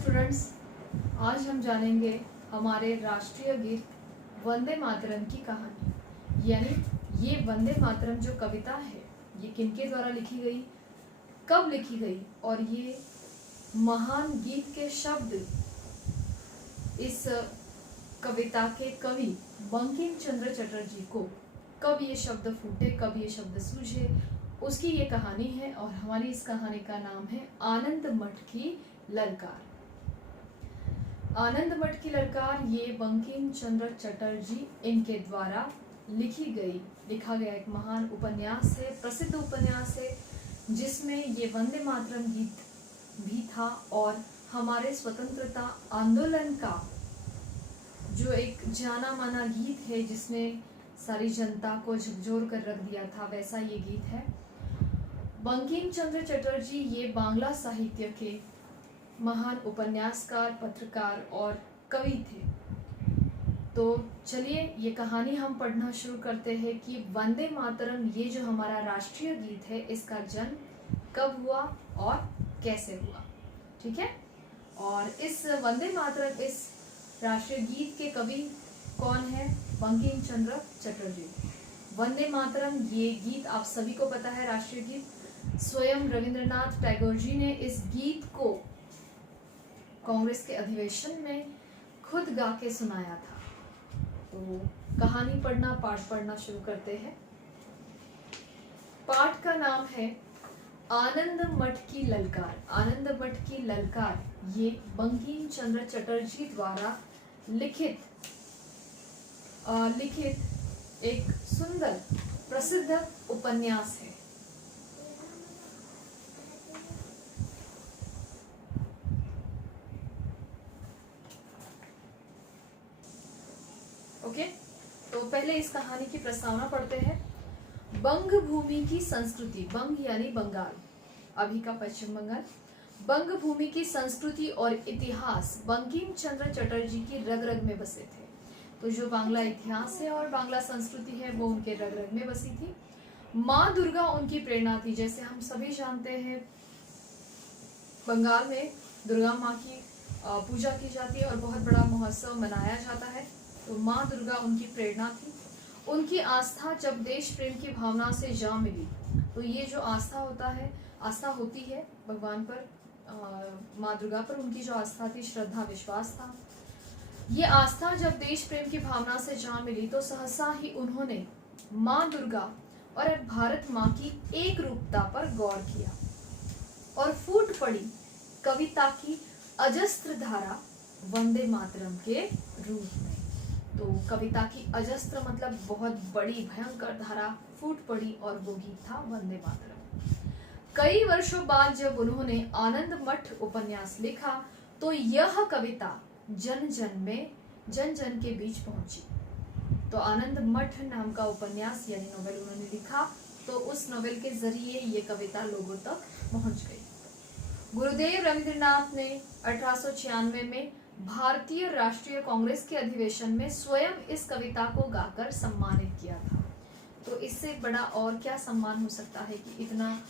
Students, आज हम जानेंगे हमारे राष्ट्रीय गीत वंदे मातरम की कहानी। यानी ये वंदे मातरम जो कविता है ये किनके द्वारा लिखी गई, कब लिखी गई और ये महान गीत के शब्द इस कविता के कवि बंकिम चंद्र चटर्जी को कब ये शब्द फूटे, कब ये शब्द सूझे, उसकी ये कहानी है। और हमारी इस कहानी का नाम है आनंद मठ की ललकार। आनंद मठ की ललकार ये बंकिम चंद्र चटर्जी इनके द्वारा लिखा गया एक महान उपन्यास है, प्रसिद्ध उपन्यास है, जिसमें ये वंदे मातरम गीत भी था और हमारे स्वतंत्रता आंदोलन का जो एक जाना माना गीत है जिसने सारी जनता को झकझोर कर रख दिया था, वैसा ये गीत है। बंकिम चंद्र चटर्जी ये बांग्ला साहित्य के महान उपन्यासकार, पत्रकार और कवि थे। तो चलिए ये कहानी हम पढ़ना शुरू करते हैं कि वंदे मातरम ये जो हमारा राष्ट्रीय गीत है इसका जन्म कब हुआ और कैसे हुआ। ठीक है। और इस वंदे मातरम इस राष्ट्रीय गीत के कवि कौन है? बंकिम चंद्र चटर्जी। वंदे मातरम ये गीत आप सभी को पता है, राष्ट्रीय गीत स्वयं रविंद्रनाथ टैगोर जी ने इस गीत को कांग्रेस के अधिवेशन में खुद गा के सुनाया था। तो कहानी पढ़ना, पाठ पढ़ना शुरू करते हैं। पाठ का नाम है आनंद मठ की ललकार। आनंद मठ की ललकार ये बंकिम चंद्र चटर्जी द्वारा लिखित एक सुंदर प्रसिद्ध उपन्यास है। ओके, तो पहले इस कहानी की प्रस्तावना पढ़ते हैं। बंग भूमि की संस्कृति, बंग यानी बंगाल, अभी का पश्चिम बंगाल। बंग भूमि की संस्कृति और इतिहास बंकिम चंद्र चटर्जी की रग रग में बसे थे। तो जो बांग्ला इतिहास है और बांग्ला संस्कृति है वो उनके रग रग में बसी थी। माँ दुर्गा उनकी प्रेरणा थी। जैसे हम सभी जानते हैं बंगाल में दुर्गा माँ की पूजा की जाती है और बहुत बड़ा महोत्सव मनाया जाता है। तो माँ दुर्गा उनकी प्रेरणा थी। उनकी आस्था जब देश प्रेम की भावना से जा मिली, तो ये जो आस्था होती है भगवान पर, माँ दुर्गा पर उनकी जो आस्था थी, श्रद्धा विश्वास था, ये आस्था जब देश प्रेम की भावना से जा मिली तो सहसा ही उन्होंने माँ दुर्गा और भारत माँ की एक रूपता पर गौर किया और फूट पड़ी कविता की अजस्त्र धारा वंदे मातरम के रूप में। तो कविता की अजस्त्र मतलब बहुत बड़ी भयंकर धारा फूट पड़ी और वो गीत था वंदे मातरम। कई वर्षों बाद जब उन्होंने आनंद मठ उपन्यास लिखा तो यह कविता जन जन के बीच पहुंची। तो आनंद मठ नाम का उपन्यास यानी नोवेल उन्होंने लिखा, तो उस नोवेल के जरिए ये कविता लोगों तक पहुंच गई। गुरुदेव रविंद्रनाथ ने 1896 में भारतीय राष्ट्रीय कांग्रेस के अधिवेशन में स्वयं इस कविता को गाकर सम्मानित किया था। तो इससे बड़ा और क्या सम्मान हो सकता है कि इतना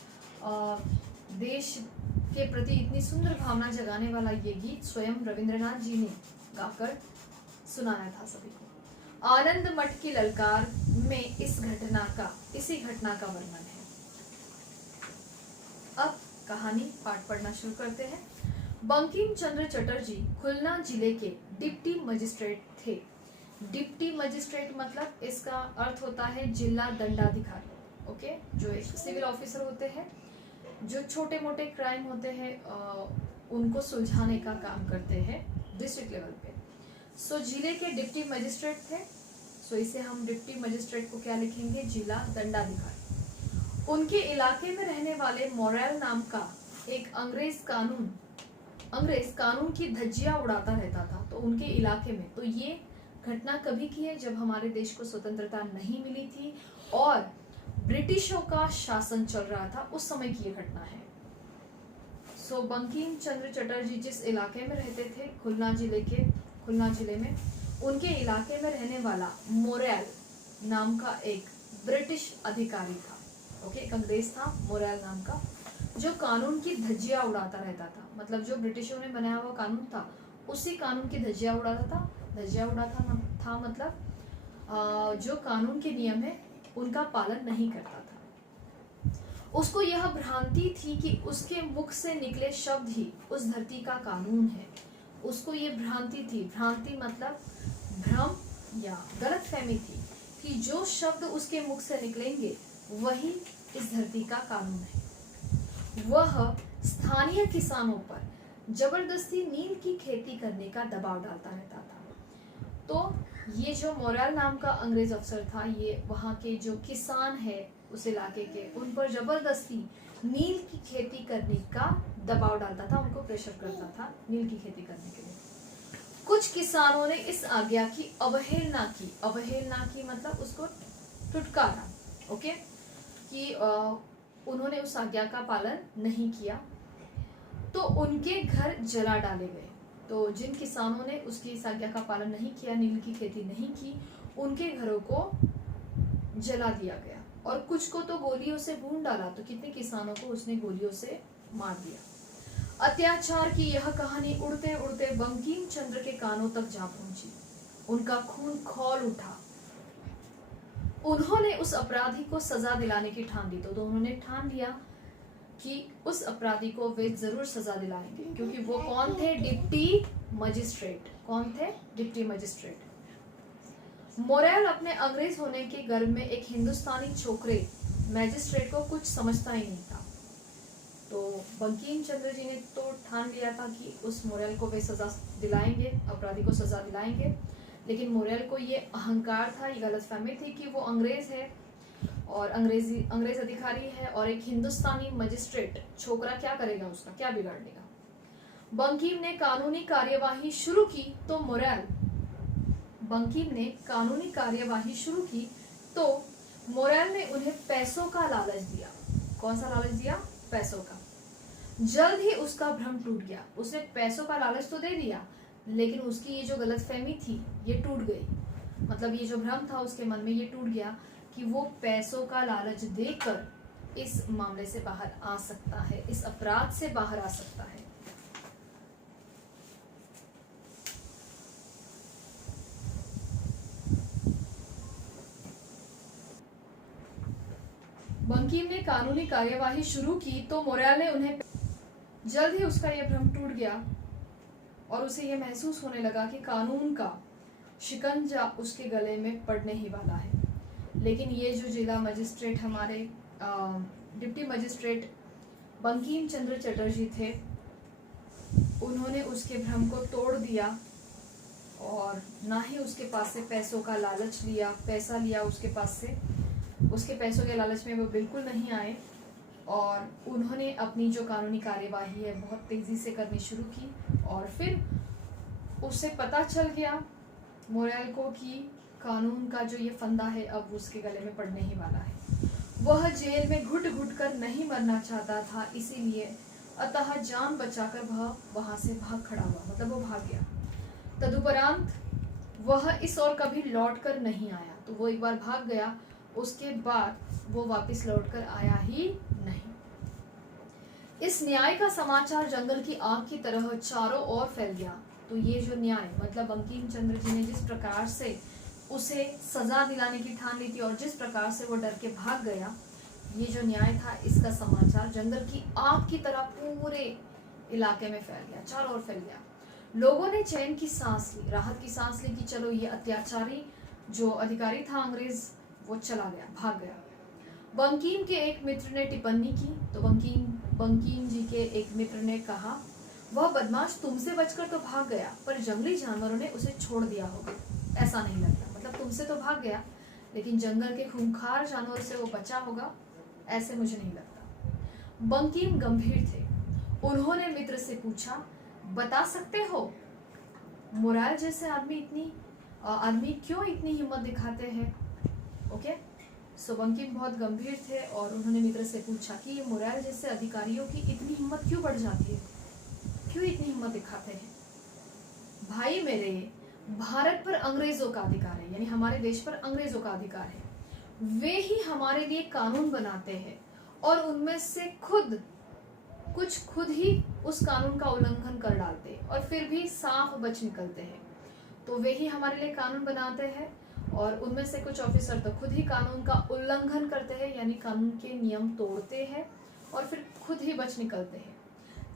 देश के प्रति इतनी सुंदर भावना जगाने वाला ये गीत स्वयं रविंद्रनाथ जी ने गाकर सुनाया था सभी को। आनंद मठ की ललकार में इसी घटना का वर्णन है। अब कहानी पाठ पढ़ना शुरू करते हैं। बंकिम चंद्र चटर्जी खुलना जिले के डिप्टी मजिस्ट्रेट थे। डिप्टी मजिस्ट्रेट मतलब इसका अर्थ होता है जिला दंडाधिकारी। ओके, जो एक सिविल ऑफिसर होते हैं, जो छोटे मोटे क्राइम होते हैं उनको सुलझाने का काम करते हैं डिस्ट्रिक्ट लेवल पे। सो जिले के डिप्टी मजिस्ट्रेट थे। सो इसे हम डिप्टी मजिस्ट्रेट को क्या लिखेंगे? जिला दंडाधिकारी। उनके इलाके में रहने वाले मोरेल नाम का एक अंग्रेज कानून की धज्जियां उड़ाता रहता था तो उनके इलाके में। तो ये घटना कभी की है? जब हमारे देश को स्वतंत्रता नहीं मिली थी और ब्रिटिशों का शासन चल रहा था, उस समय की ये घटना है। सो बंकिम चंद्र चटर्जी जिस इलाके में रहते थे, खुलना जिले में, उनके इलाके में रहने वाला मोरेल नाम का एक ब्रिटिश अधिकारी था। ओके, एक अंग्रेज था मोरेल नाम का। जो कानून की धज्जियां उड़ाता रहता था, मतलब जो ब्रिटिशों ने बनाया हुआ कानून था उसी कानून की धज्जियां उड़ाता था। धज्जियां उड़ाता था मतलब जो कानून के नियम है उनका पालन नहीं करता था। उसको यह भ्रांति थी कि उसके मुख से निकले शब्द ही उस धरती का कानून है। उसको ये भ्रांति थी, भ्रांति मतलब भ्रम या गलतफहमी थी कि जो शब्द उसके मुख से निकलेंगे वही इस धरती का कानून है। वह स्थानीय किसानों पर जबरदस्ती नील की खेती करने का दबाव डालता रहता था। तो ये जो मोरेल नाम का अंग्रेज अफसर था, ये वहाँ के जो किसान है उस इलाके के, उन पर जबरदस्ती नील की खेती करने का दबाव डालता था, उनको प्रेशर करता था नील की खेती करने के लिए। कुछ किसानों ने इस आज्ञा की अवहेलना की। अवहेलना की मतलब उसको टुटकारा, ओके, कि उन्होंने उस आज्ञा का पालन नहीं किया, तो उनके घर जला डाले गए। तो जिन किसानों ने उसकी इस आज्ञा का पालन नहीं किया, नील की खेती नहीं की, उनके घरों को जला दिया गया और कुछ को तो गोलियों से भून डाला। तो कितने किसानों को उसने गोलियों से मार दिया। अत्याचार की यह कहानी उड़ते उड़ते बंकिम चंद्र के कानों तक जा पहुंची। उनका खून खौल उठा। उन्होंने उस अपराधी को सजा दिलाने की ठान ली। तो उन्होंने ठान लिया कि उस अपराधी को वे जरूर सजा दिलाएंगे, क्योंकि वो कौन थे? Deputy magistrate. कौन थे? Deputy magistrate. मोरेल अपने अंग्रेज होने के गर्व में एक हिंदुस्तानी छोकरे मैजिस्ट्रेट को कुछ समझता ही नहीं था। तो बंकिम चंद्र जी ने तो ठान लिया था कि उस मोरेल को वे सजा दिलाएंगे, अपराधी को सजा दिलाएंगे। लेकिन मोरेल को ये अहंकार था, ये गलतफहमी थी कि वो अंग्रेज है और अंग्रेज अधिकारी है और एक हिंदुस्तानी मजिस्ट्रेट छोकरा क्या करेगा, उसका क्या बिगाड़ देगा। बंकिम ने कानूनी कार्यवाही शुरू की तो मोरेल ने उन्हें पैसों का लालच दिया। कौन सा लालच दिया? पैसों का। जल्द ही उसका भ्रम टूट गया। उसने पैसों का लालच तो दे दिया, लेकिन उसकी ये जो गलतफहमी थी ये टूट गई। मतलब ये जो भ्रम था उसके मन में ये टूट गया कि वो पैसों का लालच देकर इस मामले से बाहर आ सकता है, इस अपराध से बाहर आ सकता है। बंकिम ने कानूनी कार्यवाही शुरू की तो मोरेल ने उन्हें, जल्द ही उसका यह भ्रम टूट गया और उसे यह महसूस होने लगा कि कानून का शिकंजा उसके गले में पड़ने ही वाला है। लेकिन ये जो जिला मजिस्ट्रेट हमारे डिप्टी मजिस्ट्रेट बंकिम चंद्र चटर्जी थे, उन्होंने उसके भ्रम को तोड़ दिया और ना ही उसके पास से पैसों का लालच लिया, पैसा लिया उसके पास से। उसके पैसों के लालच में वो बिल्कुल नहीं आए और उन्होंने अपनी जो कानूनी कार्यवाही है बहुत तेजी से करनी शुरू की। और फिर उसे पता चल गया मोरेल को कि कानून का जो ये फंदा है अब उसके गले में पड़ने ही वाला है। वह जेल में घुट घुट कर नहीं मरना चाहता था, इसीलिए अतः जान बचाकर वह वहां से भाग खड़ा हुआ, मतलब वो भाग गया। तदुपरांत वह इस ओर कभी लौट कर नहीं आया। तो वो एक बार भाग गया, उसके बाद वो वापस लौट कर आया ही नहीं। इस न्याय का समाचार जंगल की आग की तरह चारों ओर फैल गया। तो ये जो न्याय, मतलब बंकिम चंद्र जी ने जिस प्रकार से उसे सजा दिलाने की ठान ली थी और जिस प्रकार से वो डर के भाग गया, ये जो न्याय था इसका समाचार जंगल की आग की तरह पूरे इलाके में फैल गया, चारों ओर फैल गया। लोगों ने चैन की सांस ली, राहत की सांस ली कि चलो ये अत्याचारी जो अधिकारी था अंग्रेज वो चला गया, भाग गया। बंकिम के एक मित्र ने टिप्पणी की। तो बंकिम जी के एक मित्र ने कहा, वह बदमाश तुमसे बचकर तो भाग गया, पर जंगली जानवरों ने उसे छोड़ दिया होगा, ऐसा नहीं लगता। मतलब तुमसे तो भाग गया, लेकिन जंगल के खूंखार जानवरों से वो बचा होगा, ऐसे मुझे नहीं लगता। बंकिम गंभीर थे। उन्होंने मित्र से पूछा, बता सकते हो मोरेल जैसे आदमी क्यों इतनी हिम्मत दिखाते हैं? ओके, सो बंकिम बहुत गंभीर थे और उन्होंने मित्र से पूछा कि ये मोरेल जैसे अधिकारियों की इतनी हिम्मत क्यों बढ़ जाती है, क्यों इतनी हिम्मत दिखाते हैं? भाई मेरे, भारत पर अंग्रेजों का अधिकार है, यानी हमारे देश पर अंग्रेजों का अधिकार है। वे ही हमारे लिए कानून बनाते हैं और उनमें से खुद कुछ खुद ही उस कानून का उल्लंघन कर डालते और फिर भी साफ बच निकलते हैं। तो वे ही हमारे लिए कानून बनाते हैं और उनमें से कुछ ऑफिसर तो खुद ही कानून का उल्लंघन करते हैं, यानी कानून के नियम तोड़ते हैं और फिर खुद ही बच निकलते हैं।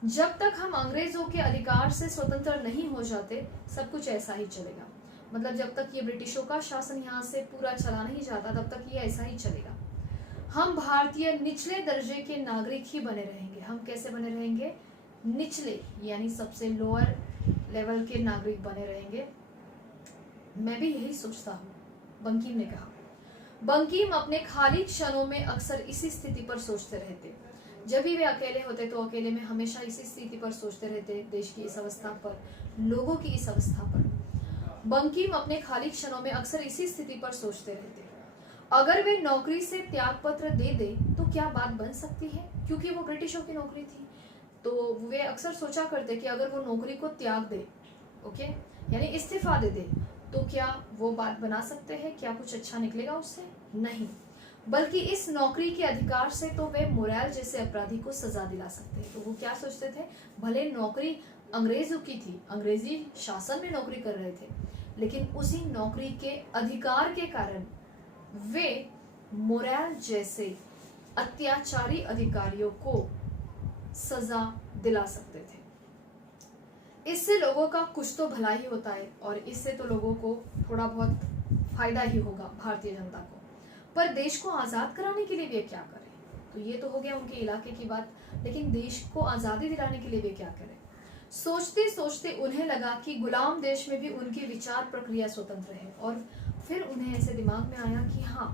जब तक हम अंग्रेजों के अधिकार से स्वतंत्र नहीं हो जाते, सब कुछ ऐसा ही चलेगा। मतलब जब तक ये ब्रिटिशों का शासन यहाँ से पूरा चला नहीं जाता, तब तक ये ऐसा ही चलेगा। हम भारतीय निचले दर्जे के नागरिक ही बने रहेंगे। हम कैसे बने रहेंगे? निचले, यानी सबसे लोअर लेवल के नागरिक बने रहेंगे। मैं भी यही सोचता हूँ, बंकिम ने कहा। बंकिम अपने खाली क्षणों में अक्सर इसी स्थिति पर सोचते रहते। जब भी वे अकेले होते तो अकेले में हमेशा इसी स्थिति पर सोचते रहते, देश की इस अवस्था पर, लोगों की इस अवस्था पर। बंकिम अपने खाली क्षणों में अक्सर इसी स्थिति पर सोचते रहते। अगर वे नौकरी से त्याग पत्र दे दे तो क्या बात बन सकती है? क्योंकि वो ब्रिटिशों की नौकरी थी, तो वे अक्सर सोचा करते कि अगर वो नौकरी को त्याग दे, ओके, यानी इस्तीफा दे दे, तो क्या वो बात बना सकते हैं? क्या कुछ अच्छा निकलेगा उससे? नहीं, बल्कि इस नौकरी के अधिकार से तो वे मोरल जैसे अपराधी को सजा दिला सकते हैं। तो वो क्या सोचते थे? भले नौकरी अंग्रेजों की थी, अंग्रेजी शासन में नौकरी कर रहे थे, लेकिन उसी नौकरी के अधिकार के कारण वे मोरल जैसे अत्याचारी अधिकारियों को सजा दिला सकते थे। इससे लोगों का कुछ तो भला ही होता है और इससे तो लोगों को थोड़ा बहुत फायदा ही होगा, भारतीय जनता को। पर देश को आजाद कराने के लिए वे क्या करें? तो ये तो हो गया उनके इलाके की बात, लेकिन देश को आजादी दिलाने के लिए वे क्या करें? सोचते सोचते उन्हें लगा कि गुलाम देश में भी उनकी विचार प्रक्रिया स्वतंत्र है। और फिर उन्हें ऐसे दिमाग में आया कि हाँ,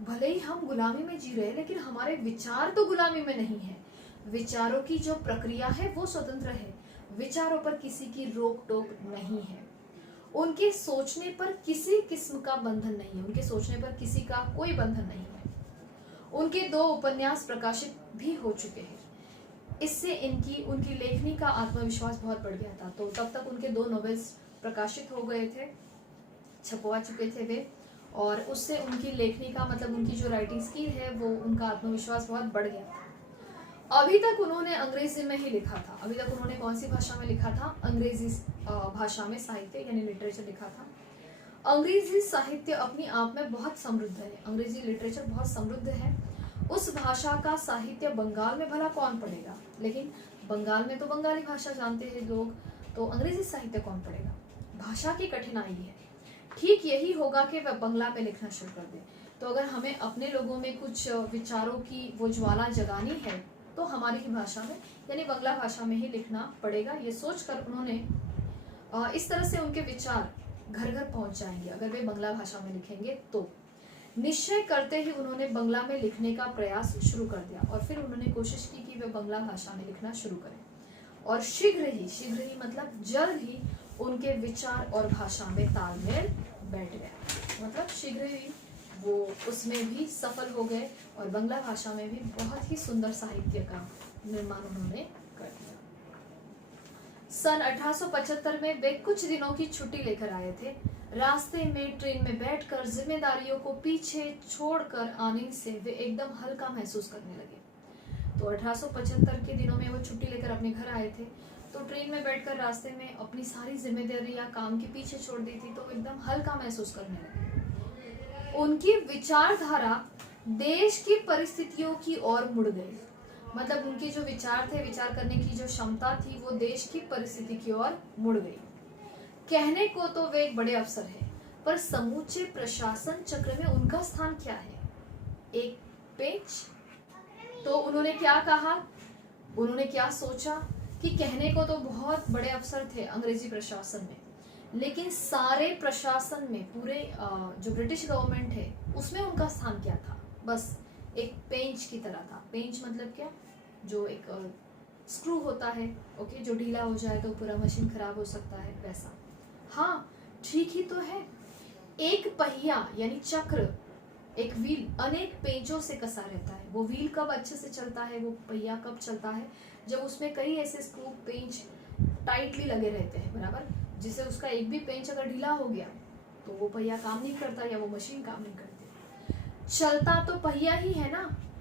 भले ही हम गुलामी में जी रहे हैं, लेकिन हमारे विचार तो गुलामी में नहीं है। विचारों की जो प्रक्रिया है वो स्वतंत्र है। विचारों पर किसी की रोक टोक नहीं है। उनके सोचने पर किसी किस्म का बंधन नहीं है। उनके सोचने पर किसी का कोई बंधन नहीं है। उनके 2 उपन्यास प्रकाशित भी हो चुके हैं। इससे उनकी लेखनी का आत्मविश्वास बहुत बढ़ गया था। तो तब तक उनके 2 नॉवेल्स प्रकाशित हो गए थे, छपवा चुके थे वे, और उससे उनकी लेखनी का मतलब उनकी जो राइटिंग स्किल है वो, उनका आत्मविश्वास बहुत बढ़ गया था। अभी तक उन्होंने अंग्रेजी में ही लिखा था। अभी तक उन्होंने कौन सी भाषा में लिखा था? अंग्रेजी भाषा में साहित्य यानी लिटरेचर लिखा था। अंग्रेजी साहित्य अपनी आप में बहुत समृद्ध है। अंग्रेजी लिटरेचर बहुत समृद्ध है। उस भाषा का साहित्य बंगाल में भला कौन पढ़ेगा? लेकिन बंगाल में तो बंगाली भाषा जानते हैं लोग, तो अंग्रेजी साहित्य कौन पढ़ेगा? भाषा की कठिनाई है। ठीक यही होगा कि वह बंगला में लिखना शुरू कर दे। तो अगर हमें अपने लोगों में कुछ विचारों की वो ज्वाला जगानी है तो हमारी ही भाषा में यानी बंगला भाषा में ही लिखना पड़ेगा। ये सोचकर उन्होंने इस तरह से उनके विचार घर घर पहुंच जाएंगे अगर वे बंगला भाषा में लिखेंगे तो। निश्चय करते ही उन्होंने बंगला में लिखने का प्रयास शुरू कर दिया और फिर उन्होंने कोशिश की कि वे बंगला भाषा में लिखना शुरू करें। और शीघ्र ही मतलब जल्द ही उनके विचार और भाषा में तालमेल बैठ गया। मतलब शीघ्र ही वो उसमें भी सफल हो गए और बंगला भाषा में भी बहुत ही सुंदर साहित्य का निर्माण उन्होंने कर दिया। सन 1875 में वे कुछ दिनों की छुट्टी लेकर आए थे। रास्ते में ट्रेन में बैठकर जिम्मेदारियों को पीछे छोड़कर आने से वे एकदम हल्का महसूस करने लगे। तो 1875 के दिनों में वो छुट्टी लेकर अपने घर आए थे, तो ट्रेन में बैठकर रास्ते में अपनी सारी जिम्मेदारी या काम के पीछे छोड़ दी थी, तो एकदम हल्का महसूस करने लगे। उनकी विचारधारा देश की परिस्थितियों की ओर मुड़ गई। मतलब उनके जो विचार थे, विचार करने की जो क्षमता थी, वो देश की परिस्थिति की ओर मुड़ गई। कहने को तो वे एक बड़े अफसर हैं, पर समूचे प्रशासन चक्र में उनका स्थान क्या है? एक पेच। तो उन्होंने क्या कहा, उन्होंने क्या सोचा कि कहने को तो बहुत बड़े अफसर थे अंग्रेजी प्रशासन में, लेकिन सारे प्रशासन में पूरे जो ब्रिटिश गवर्नमेंट है उसमें उनका स्थान क्या था? बस एक पेंच की तरह था। पेंच मतलब क्या? जो एक स्क्रू होता है, ओके, जो ढीला हो जाए तो पूरा मशीन खराब हो सकता है, वैसा। हाँ, ठीक ही तो है। एक पहिया यानी चक्र, एक व्हील अनेक पेंचों से कसा रहता है। वो व्हील कब अच्छे से चलता है, वो पहिया कब चलता है? जब उसमें कई ऐसे स्क्रू पेंच टाइटली लगे रहते हैं, बराबर, जिससे उसका एक भी पेंच अगर ढीला हो गया तो वो पहिया काम नहीं करता या वो मशीन काम नहीं करती। चलता तो पहिया ही है ना,